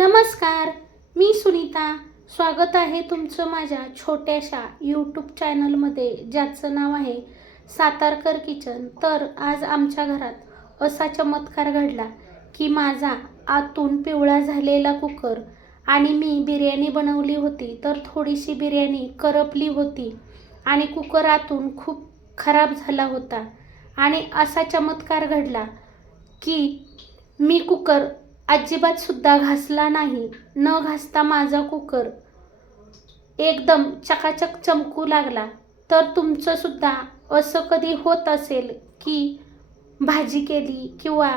नमस्कार मी सुनीता. स्वागत आहे तुमचं माझ्या छोट्याशा यूट्यूब चॅनलमध्ये ज्याचं नाव आहे सातारकर किचन. तर आज आमच्या घरात असा चमत्कार घडला की माझा आतून पिवळा झालेला कुकर आणि मी बिर्याणी बनवली होती तर थोडीशी बिर्याणी करपली होती आणि कुकर आतून खूप खराब झाला होता. आणि असा चमत्कार घडला की मी कुकर अजिबात सुद्धा घासला नाही. न घासता माझा कुकर एकदम चकाचक चमकू लागला. तर तुमचं सुद्धा असं कधी होत असेल की भाजी केली किंवा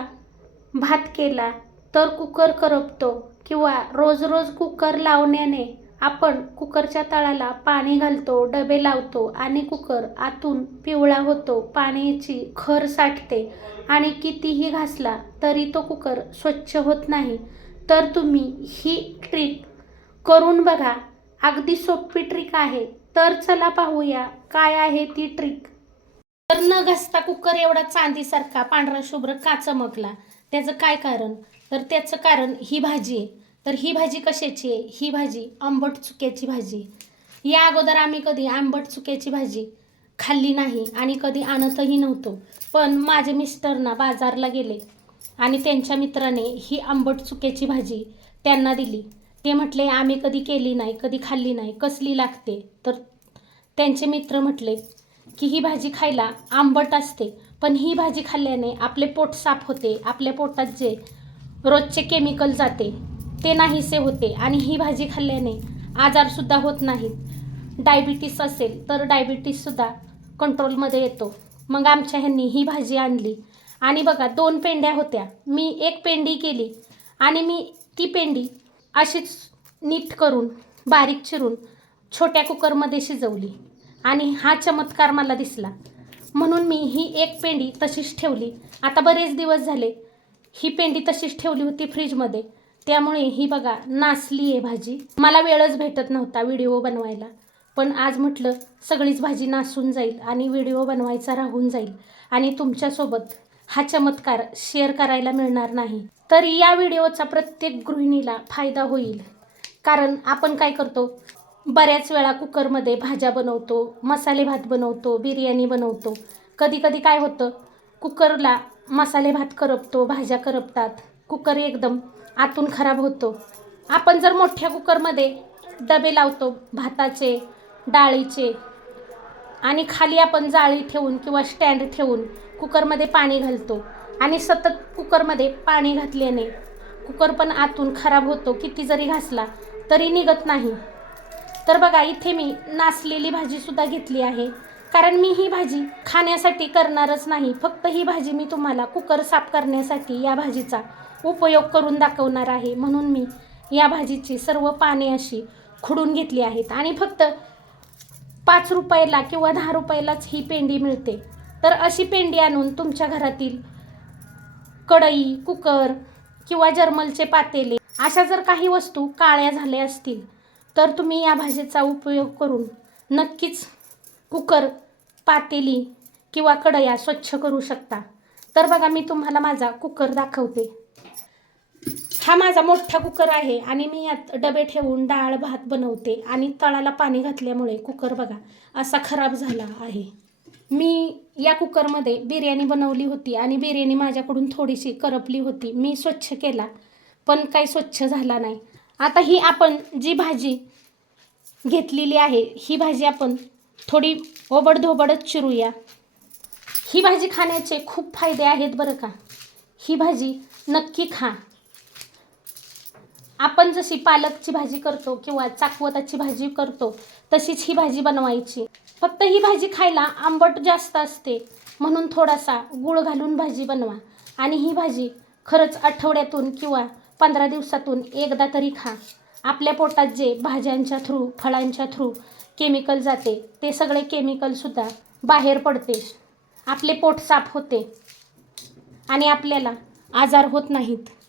भात केला तर कुकर करपतो किंवा रोज रोज कुकर लावण्याने आपण कुकरच्या तळाला पाणी घालतो डबे लावतो आणि कुकर आतून पिवळा होतो पाण्याची खर साठते. आणि कितीही घासला तरी तो कुकर स्वच्छ होत नाही. तर तुम्ही ही ट्रिक करून बघा. अगदी सोपी ट्रिक आहे. तर चला पाहूया काय आहे ती ट्रिक. तर न घासता कुकर एवढा चांदीसारखा पांढरा शुभ्र का चमकला त्याचं काय कारण? तर त्याचं कारण ही भाजी आहे. तर ही भाजी कशाची आहे? ही भाजी आंबट चुक्याची भाजी. या अगोदर आम्ही कधी आंबट चुक्याची भाजी खाल्ली नाही आणि कधी आणतही नव्हतो. पण माझे मिस्टर ना बाजारला गेले आणि त्यांच्या मित्राने ही आंबट चुक्याची भाजी त्यांना दिली. ते म्हटले आम्ही कधी केली नाही कधी खाल्ली नाही कसली लागते? तर त्यांचे मित्र म्हटले की ही भाजी खायला आंबट असते पण ही भाजी खाल्ल्याने आपले पोट साफ होते आपल्या पोटात जे रोजचे केमिकल जाते ते नाहीसे होते आणि ही भाजी खाल्ल्याने आजारसुद्धा होत नाहीत. डायबिटीस असेल तर डायबिटीससुद्धा कंट्रोलमध्ये येतो. मग आमच्या ह्यांनी ही भाजी आणली. आणि बघा दोन पेंड्या होत्या. मी एक पेंडी केली आणि मी ती पेंडी अशीच नीट करून बारीक चिरून छोट्या कुकरमध्ये शिजवली. आणि हा चमत्कार मला दिसला. म्हणून मी ही एक पेंडी तशीच ठेवली. आता बरेच दिवस झाले ही पेंडी तशीच ठेवली होती फ्रीजमध्ये. त्यामुळे ही बघा नासली आहे भाजी. मला वेळच भेटत नव्हता व्हिडिओ बनवायला. पण आज म्हटलं सगळीच भाजी नासून जाईल आणि व्हिडिओ बनवायचा राहून जाईल आणि तुमच्यासोबत हा चमत्कार शेअर करायला मिळणार नाही. तर या व्हिडिओचा प्रत्येक गृहिणीला फायदा होईल. कारण आपण काय करतो बऱ्याच वेळा कुकरमध्ये भाज्या बनवतो मसाले भात बनवतो बिर्याणी बनवतो. कधी कधी काय होतं कुकरला मसाले भात करपतो भाज्या करपतात. कुकर एकदम आतून खराब होतो. आपण जर मोठ्या कुकरमध्ये डबे लावतो भाताचे डाळीचे आणि खाली आपण जाळी ठेवून किंवा स्टँड ठेवून कुकरमध्ये पाणी घालतो आणि सतत कुकरमध्ये पाणी घातल्याने कुकर पण आतून खराब होतो किती जरी घासला तरी निघत नाही. तर बघा इथे मी नासलेली भाजीसुद्धा घेतली आहे. कारण मी ही भाजी खाण्यासाठी करणारच नाही. फक्त ही भाजी मी तुम्हाला कुकर साफ करण्यासाठी या भाजीचा उपयोग करून दाखवणार आहे. म्हणून मी या भाजीची सर्व पाने अशी खुडून घेतली आहेत. आणि फक्त पाच रुपयाला किंवा दहा रुपयालाच ही पेंडी मिळते. तर अशी पेंडी आणून तुमच्या घरातील कढई कुकर किंवा जर्मलचे पातेले अशा जर काही वस्तू काळ्या झाल्या असतील तर तुम्ही या भाजीचा उपयोग करून नक्कीच कुकर पातेली किंवा कढया स्वच्छ करू शकता. तर बघा मी तुम्हाला माझा कुकर दाखवते. हा माझा मोठा कुकर आहे आणि मी यात डबे ठेवून डाळ भात बनवते आणि तळाला पाणी घातल्यामुळे कुकर बघा असा खराब झाला आहे. मी या कुकरमध्ये बिर्याणी बनवली होती आणि बिर्याणी माझ्याकडून थोडीशी करपली होती. मी स्वच्छ केला पण काही स्वच्छ झाला नाही. आता ही आपण जी भाजी घेतलेली आहे ही भाजी आपण थोडी ओबडधोबडच चिरूया. ही भाजी खाण्याचे खूप फायदे आहेत बरं का. ही भाजी नक्की खा. आपण जशी पालकची भाजी करतो किंवा चाकवताची भाजी करतो तशीच ही भाजी बनवायची. फक्त ही भाजी खायला आंबट जास्त असते. म्हणून थोडासा गूळ घालून भाजी बनवा. आणि ही भाजी खरंच आठवड्यातून किंवा पंधरा दिवसातून एकदा तरी खा. आपल्या पोटात जे भाज्यांच्या थ्रू फळांच्या थ्रू केमिकल जाते ते सगळे केमिकलसुद्धा बाहेर पडते. आपले पोट साफ होते. आणि आपल्याला आजार होत नाहीत.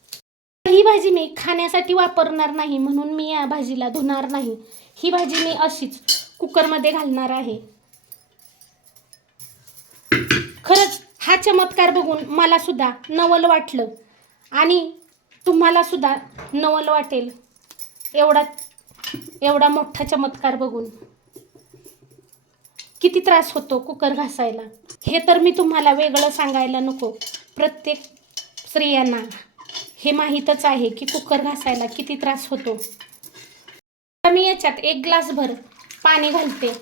ही भाजी मी खाण्यासाठी वापरणार नाही म्हणून मी या भाजीला धुणार नाही. ही भाजी मी अशीच कुकरमध्ये घालणार आहे. खरंच हा चमत्कार बघून मला सुद्धा नवल वाटलं. आणि तुम्हाला सुद्धा नवल वाटेल. एवढा एवढा मोठा चमत्कार बघून. किती त्रास होतो कुकर घासायला. हे तर मी तुम्हाला वेगळं सांगायला नको. प्रत्येक स्त्रियांना. हे माहीतच आहे की कुकर घासायला किती त्रास होतो. आता मी याच्यात एक ग्लासभर पाणी घालते.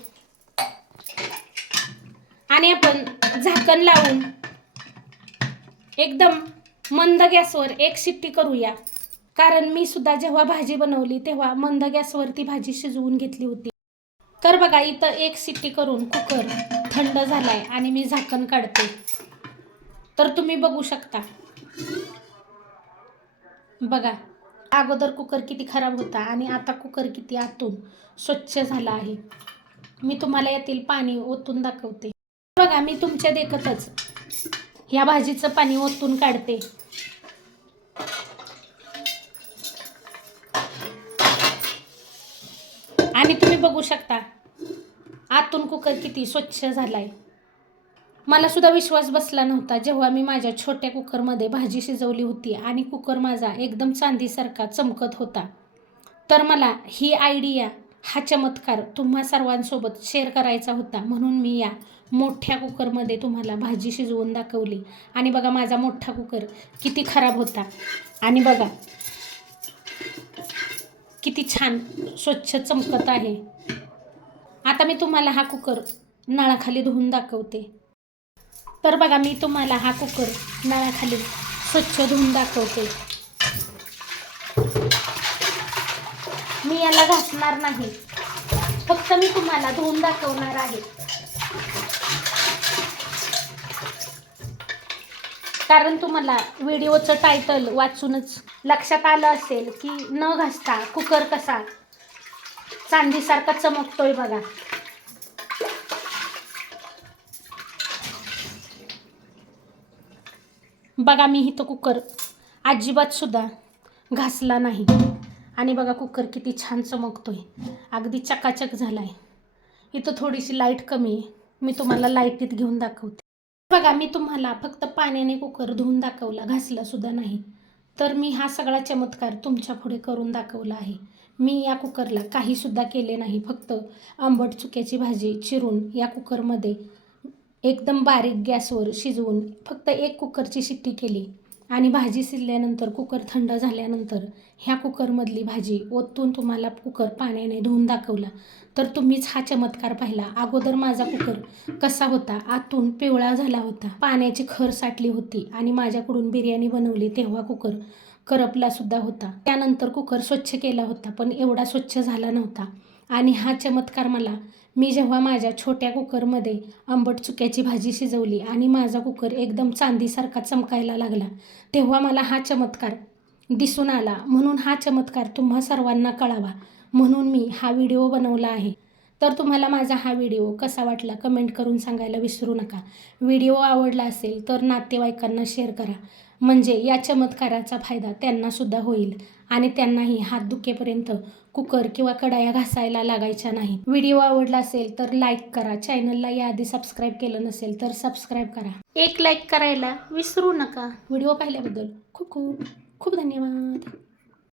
आणि आपण झाकण लावून एकदम मंद गॅसवर एक शिट्टी करूया. कारण मी सुद्धा जेव्हा भाजी बनवली तेव्हा मंद गॅसवरती भाजी शिजवून घेतली होती. तर बघा इथं एक शिट्टी करून कुकर थंड झालाय आणि मी झाकण काढते. तर तुम्ही बघू शकता. बघा अगोदर कुकर किती खराब होता आणि आता कुकर किती आतून स्वच्छ झाला आहे. मी तुम्हाला यातील पाणी ओतून दाखवते. बघा मी तुमच्या देखतच ह्या भाजीचं पाणी ओतून काढते. आणि तुम्ही बघू शकता आतून कुकर किती स्वच्छ झालाय. मला सुद्धा विश्वास बसला नव्हता जेव्हा मी माझ्या छोट्या कुकरमध्ये भाजी शिजवली होती आणि कुकर माझा एकदम चांदीसारखा चमकत होता. तर मला ही आयडिया हा चमत्कार तुम्हा सर्वांसोबत शेअर करायचा होता म्हणून मी या मोठ्या कुकरमध्ये तुम्हाला भाजी शिजवून दाखवली. आणि बघा माझा मोठा कुकर किती खराब होता. आणि बघा किती छान स्वच्छ चमकत आहे. आता मी तुम्हाला हा कुकर नळाखाली धुवून दाखवते. तर बघा मी तुम्हाला हा कुकर नळाखाली स्वच्छ धुवून दाखवते. मी याला घासणार नाही. फक्त मी तुम्हाला धुवून दाखवणार आहे. कारण तुम्हाला व्हिडिओचं टायटल वाचूनच लक्षात आलं असेल की न घासता कुकर कसा चांदीसारखा चमकतोय बघा. बघा मी इथं कुकर अजिबातसुद्धा घासला नाही. आणि बघा कुकर किती छान चमकतोय. अगदी चकाचक झाला आहे इथं थोडीशी लाइट कमी आहे. मी तुम्हाला लाईटीत घेऊन दाखवते. बघा मी तुम्हाला फक्त पाण्याने कुकर धुवून दाखवला घासलासुद्धा नाही. तर मी हा सगळा चमत्कार तुमच्यापुढे करून दाखवला आहे. मी या कुकरला काहीसुद्धा केले नाही. फक्त आंबट चुक्याची भाजी चिरून या कुकरमध्ये एकदम बारीक गॅसवर शिजवून फक्त एक कुकरची शिट्टी केली आणि भाजी शिजल्यानंतर कुकर थंड झाल्यानंतर ह्या कुकरमधली भाजी ओतून तुम्हाला कुकर पाण्याने धुवून दाखवला. तर तुम्हीच हा चमत्कार पाहिला. अगोदर माझा कुकर कसा होता? आतून पिवळा झाला होता. पाण्याची खर साठली होती आणि माझ्याकडून बिर्याणी बनवली तेव्हा कुकर करपला सुद्धा होता. त्यानंतर कुकर स्वच्छ केला होता पण एवढा स्वच्छ झाला नव्हता. आणि हा चमत्कार मला मी जेव्हा माझ्या छोट्या कुकरमध्ये आंबट चुक्याची भाजी शिजवली आणि माझा कुकर एकदम चांदीसारखा चमकायला लागला तेव्हा मला हा चमत्कार दिसून आला. म्हणून हा चमत्कार तुम्हा सर्वांना कळावा म्हणून मी हा व्हिडिओ बनवला आहे. तर तुम्हाला माझा हा व्हिडिओ कसा वाटला कमेंट करून सांगायला विसरू नका. व्हिडिओ आवडला असेल तर नातेवाईकांना शेअर करा. म्हणजे या चमत्काराचा फायदा त्यांनासुद्धा होईल. आणि त्यांनाही हात दुखेपर्यंत कुकर किंवा कडाया घासायला लागायच्या नाही व्हिडिओ आवडला असेल तर लाईक करा. चॅनलला याआधी सबस्क्राईब केलं नसेल तर सबस्क्राईब करा. एक लाईक करायला विसरू नका. व्हिडिओ पाहिल्याबद्दल खूप खूप खूप धन्यवाद.